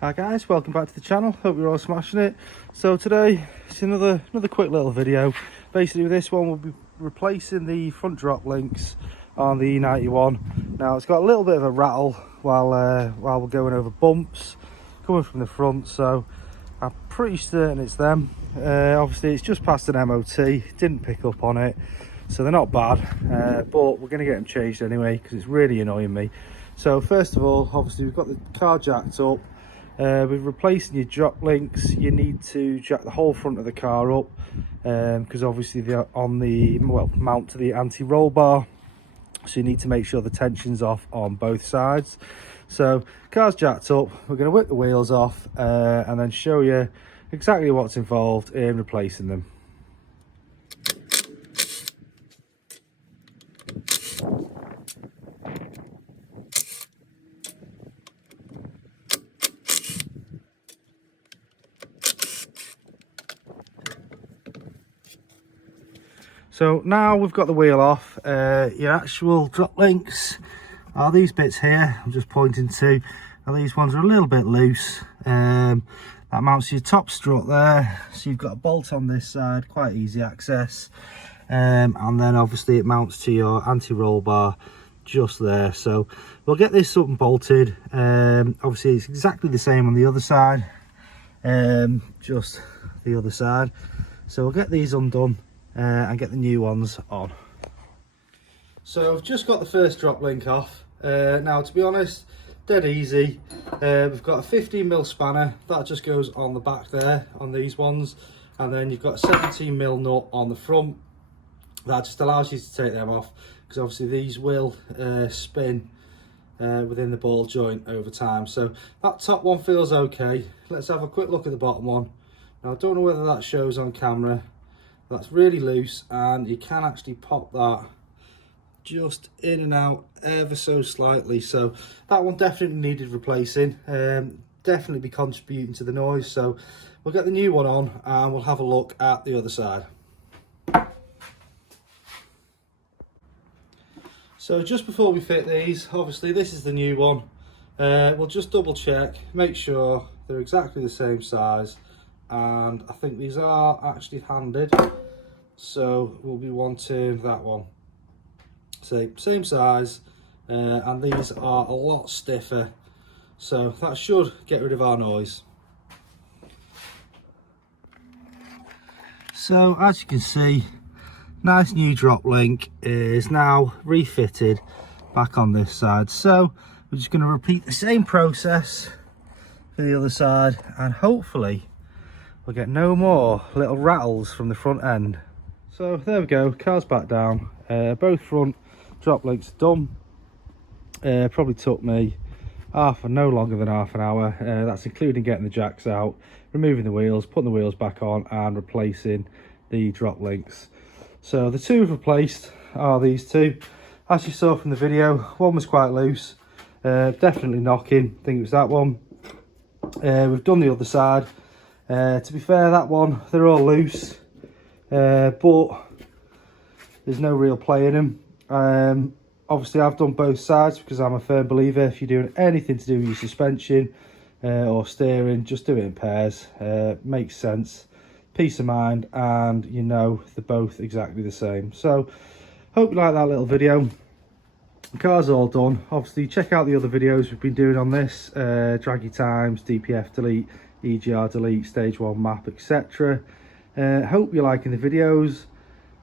Hi guys, welcome back to the channel. Hope you're all smashing it. So today it's another quick little video. Basically with this one we'll be replacing the front drop links on the e91. Now it's got a little bit of a rattle while we're going over bumps coming from the front, so I'm pretty certain it's them. Obviously it's just past an MOT, didn't pick up on it, so they're not bad, but we're going to get them changed anyway because it's really annoying me. So first of all, obviously we've got the car jacked up. With replacing your drop links, you need to jack the whole front of the car up because obviously they're on the mount to the anti-roll bar, so you need to make sure the tension's off on both sides. So car's jacked up, we're going to whip the wheels off and then show you exactly what's involved in replacing them. So now we've got the wheel off, your actual drop links are these bits here I'm just pointing to. Now these ones are a little bit loose. That mounts to your top strut there, so you've got a bolt on this side, quite easy access, and then obviously it mounts to your anti-roll bar just there. So we'll get this up and bolted. Obviously it's exactly the same on the other side, just the other side. So we'll get these undone and get the new ones on. So I've just got the first drop link off. Now to be honest, dead easy. We've got a 15mm spanner that just goes on the back there on these ones, and then you've got a 17mm nut on the front that just allows you to take them off, because obviously these will spin within the ball joint over time. So that top one feels okay. Let's have a quick look at the bottom one. Now I don't know whether that shows on camera. That's really loose, and you can actually pop that just in and out ever so slightly. So that one definitely needed replacing, definitely be contributing to the noise. So we'll get the new one on and we'll have a look at the other side. So just before we fit these, obviously this is the new one. We'll just double check, make sure they're exactly the same size, and I think these are actually handed, so we'll be wanting that one. So same size, and these are a lot stiffer, so that should get rid of our noise. So as you can see, nice new drop link is now refitted back on this side. So we're just going to repeat the same process for the other side, and hopefully we'll get no more little rattles from the front end. So there we go, car's back down, both front drop links done. Probably took me no longer than half an hour. That's including getting the jacks out, removing the wheels, putting the wheels back on and replacing the drop links. So the two we've replaced are these two. As you saw from the video, one was quite loose, definitely knocking, I think it was that one. We've done the other side. To be fair, that one, they're all loose, but there's no real play in them. Obviously I've done both sides because I'm a firm believer if you're doing anything to do with your suspension or steering, just do it in pairs. Makes sense, peace of mind, and you know they're both exactly the same. So hope you like that little video. The car's all done. Obviously check out the other videos we've been doing on this, draggy times, DPF delete, EGR delete, stage 1 map, etc. Hope you're liking the videos.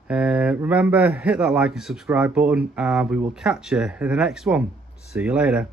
Remember, hit that like and subscribe button, and we will catch you in the next one. See you later.